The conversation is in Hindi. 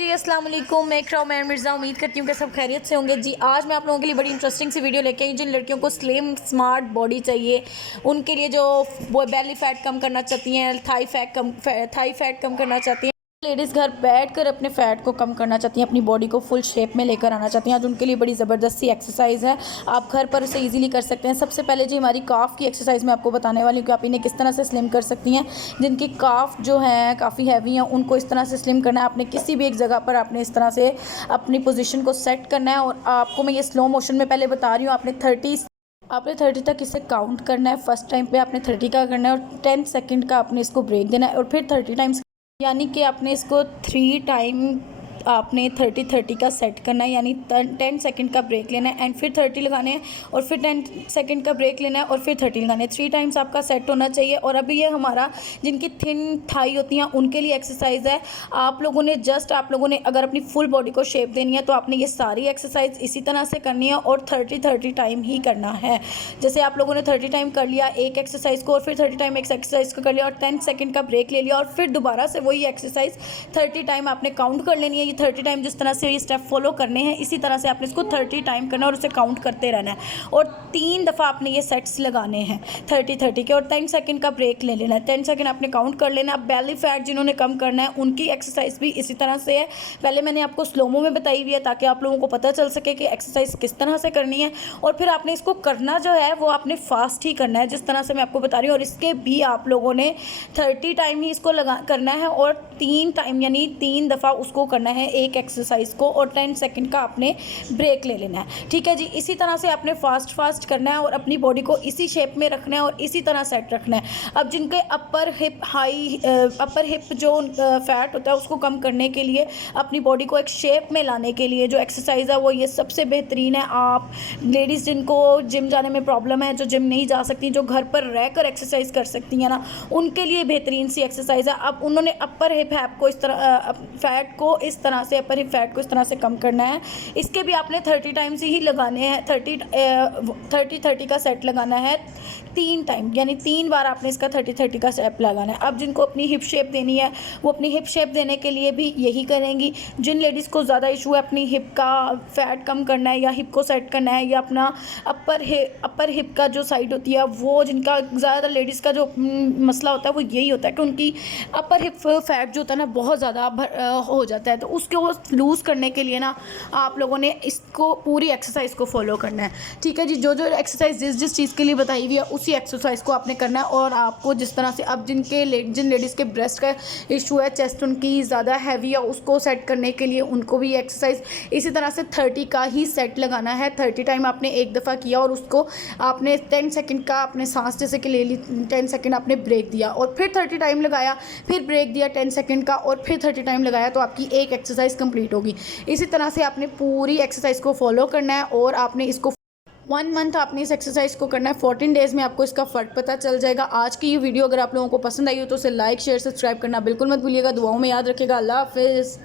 जी अस्सलाम वालेकुम, मैं इकरा उमैर मिर्ज़ा। उम्मीद करती हूँ कि सब खैरियत से होंगे। जी आज मैं आप लोगों के लिए बड़ी इंटरेस्टिंग सी वीडियो लेके आई। जिन लड़कियों को स्लिम स्मार्ट बॉडी चाहिए, उनके लिए जो वो बेली फैट कम करना चाहती हैं, थाई फैट कम करना चाहती हैं, लेडीज़ घर बैठकर अपने फ़ैट को कम करना चाहती हैं, अपनी बॉडी को फुल शेप में लेकर आना चाहती हैं। आज उनके लिए बड़ी ज़बरदस्त सी एक्सरसाइज है, आप घर पर उसे इजीली कर सकते हैं। सबसे पहले जी हमारी काफ़ की एक्सरसाइज मैं आपको बताने वाली हूँ कि आप इन्हें किस तरह से स्लिम कर सकती हैं। जिनकी काफ़ जो हैं काफ़ी हैवी हैं, उनको इस तरह से स्लिम करना है। आपने किसी भी एक जगह पर आपने इस तरह से अपनी पोजीशन को सेट करना है और आपको मैं ये स्लो मोशन में पहले बता रही हूँ। आपने 30 तक इसे काउंट करना है। फर्स्ट टाइम पे आपने 30 का करना है और 10 सेकंड का आपने इसको ब्रेक देना है और फिर 30 टाइम्स, यानी कि आपने इसको 3 टाइम आपने 30 का सेट करना है, यानी 10 सेकंड का ब्रेक लेना है एंड फिर 30 लगाने हैं और फिर 10 सेकंड का ब्रेक लेना है और फिर 30 लगाने हैं। 3 टाइम्स आपका सेट होना चाहिए। और अभी ये हमारा जिनकी थिन थाई होती हैं उनके लिए एक्सरसाइज है। आप लोगों ने अगर अपनी फुल बॉडी को शेप देनी है तो आपने ये सारी एक्सरसाइज इसी तरह से करनी है और 30 टाइम ही करना है। जैसे आप लोगों ने 30 टाइम कर लिया एक एक्सरसाइज को और फिर 30 टाइम एक एक्सरसाइज को कर लिया और 10 सेकंड का ब्रेक ले लिया और फिर दोबारा से वही एक्सरसाइज 30 टाइम आपने काउंट कर लेनी है। 30 टाइम जिस तरह से ये स्टेप फॉलो करने हैं, इसी तरह से आपने इसको 30 टाइम करना है और उसे काउंट करते रहना है और 3 दफ़ा आपने ये सेट्स लगाने हैं 30 के और 10 सेकंड का ब्रेक ले लेना है। 10 सेकंड आपने काउंट कर लेना। अब बेली फैट जिन्होंने कम करना है उनकी एक्सरसाइज भी इसी तरह से है। पहले मैंने आपको स्लोमो में बताई हुई है ताकि आप लोगों को पता चल सके कि एक्सरसाइज किस तरह से करनी है और फिर आपने इसको करना जो है वो आपने फास्ट ही करना है जिस तरह से मैं आपको बता रही हूँ। और इसके भी आप लोगों ने 30 टाइम ही इसको करना है और 3 टाइम यानी 3 दफ़ा उसको करना है एक एक्सरसाइज को और 10 सेकंड का आपने ब्रेक ले लेना है। ठीक है जी, इसी तरह से आपने फास्ट करना है और अपनी बॉडी को इसी शेप में रखना है और इसी तरह सेट रखना है। अब जिनके अपर हिप जो फैट होता है उसको कम करने के लिए, अपनी बॉडी को एक शेप में लाने के लिए जो एक्सरसाइज है वो ये सबसे बेहतरीन है। आप लेडीज़ जिनको जिम जाने में प्रॉब्लम है, जो जिम नहीं जा सकती, जो घर पर रहकर एक्सरसाइज कर सकती हैं ना, उनके लिए बेहतरीन सी एक्सरसाइज है। अब उन्होंने अपर हिप को इस तरह फैट को इस तरह से अपर हिप फैट को इस तरह से कम करना है। इसके भी आपने 30 टाइम्स ही लगाने हैं। 30 का सेट लगाना है 3 टाइम, यानी 3 बार आपने इसका 30 का सेट लगाना है। अब जिनको अपनी हिप शेप देनी है वो अपनी हिप शेप देने के लिए भी यही करेंगी। जिन लेडीज़ को ज़्यादा इशू है अपनी हिप का फैट कम करना है या हिप को सेट करना है या अपना अपर हिप का जो साइड होती है वो, जिनका ज़्यादातर लेडीज़ का जो मसला होता है वो यही होता है कि उनकी अपर हिप फैट जो होता है ना बहुत ज़्यादा हो जाता है, तो उसको लूज़ करने के लिए ना आप लोगों ने इसको पूरी एक्सरसाइज को फॉलो करना है। ठीक है जी, जो एक्सरसाइज जिस चीज़ के लिए बताई हुई है उसी एक्सरसाइज को आपने करना है। और आपको जिस तरह से अब जिन लेडीज़ के ब्रेस्ट का इशू है, चेस्ट उनकी ज़्यादा हैवी है, उसको सेट करने के लिए उनको भी एक्सरसाइज इसी तरह से 30 का ही सेट लगाना है। 30 टाइम आपने एक दफ़ा किया और उसको आपने 10 सेकंड का आपने सांस जैसे कि ले ली, 10 सेकंड आपने ब्रेक दिया और फिर 30 टाइम लगाया, फिर ब्रेक दिया 10 सेकंड का और फिर 30 टाइम लगाया, तो आपकी एक एक्सरसाइज कंप्लीट होगी। इसी तरह से आपने पूरी एक्सरसाइज को फॉलो करना है और आपने इसको 1 मंथ आपने इस एक्सरसाइज को करना है। 14 डेज़ में आपको इसका फ़र्क पता चल जाएगा। आज की ये वीडियो अगर आप लोगों को पसंद आई हो तो उसे लाइक शेयर सब्सक्राइब करना बिल्कुल मत भूलिएगा। दुआओं में याद रखिएगा। अल्लाह हाफिज़।